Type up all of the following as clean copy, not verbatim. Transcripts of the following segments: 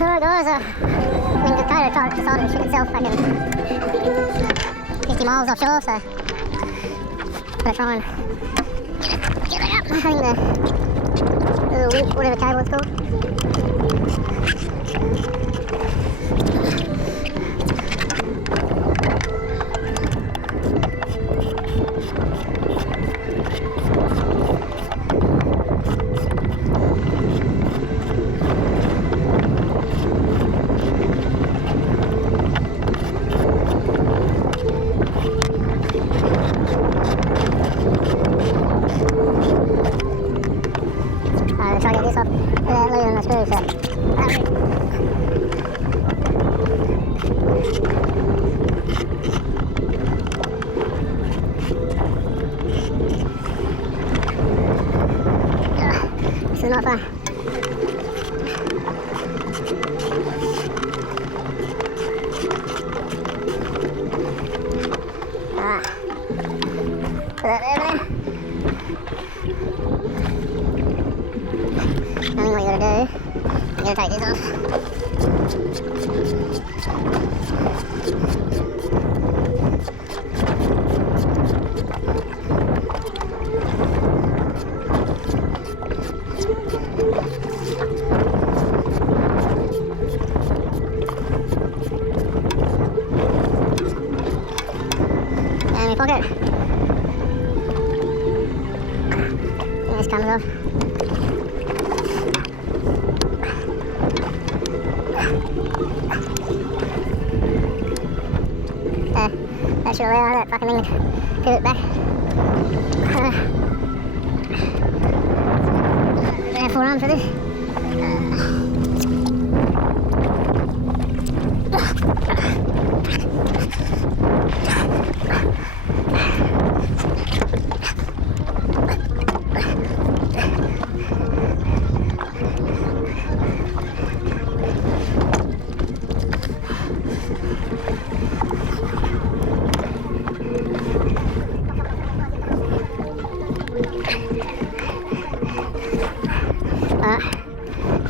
Alright guys, Minn Kota decided to shoot itself back in 50 miles offshore, so I'm gonna try and get it up. I think the little whip, whatever cable it's called. Try to get this off without losing the screw, so this is not fun. Put that there. I think what you gotta do, you gotta take this off. And my pocket. And this comes off. That should allow that fucking thing to pivot back. I have 4 arms for this.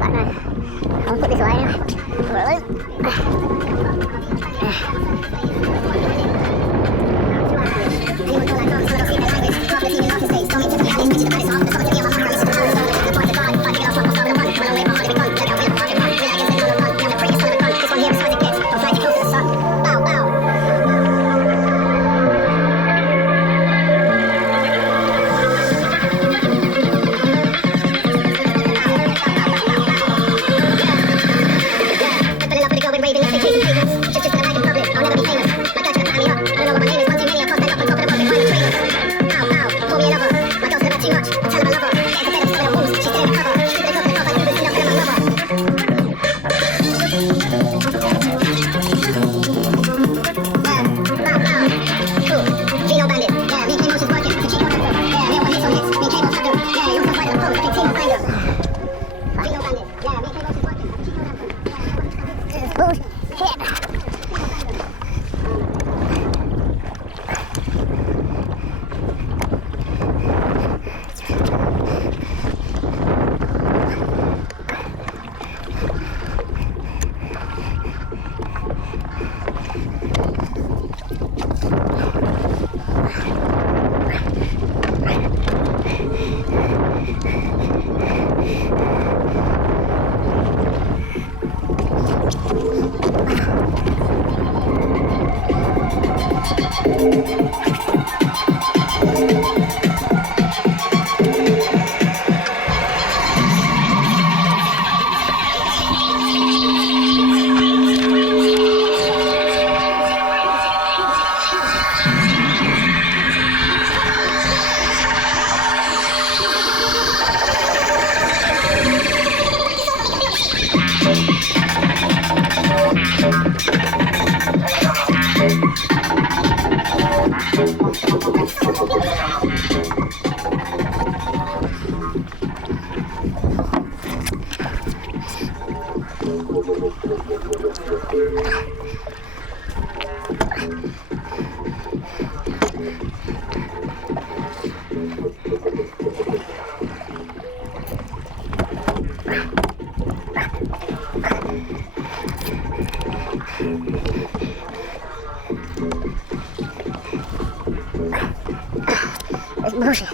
Right now, I'll put this away now. It's bullshit.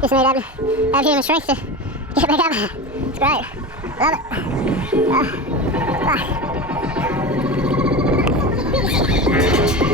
Just need to have human strength to get back up. It's great. Love it.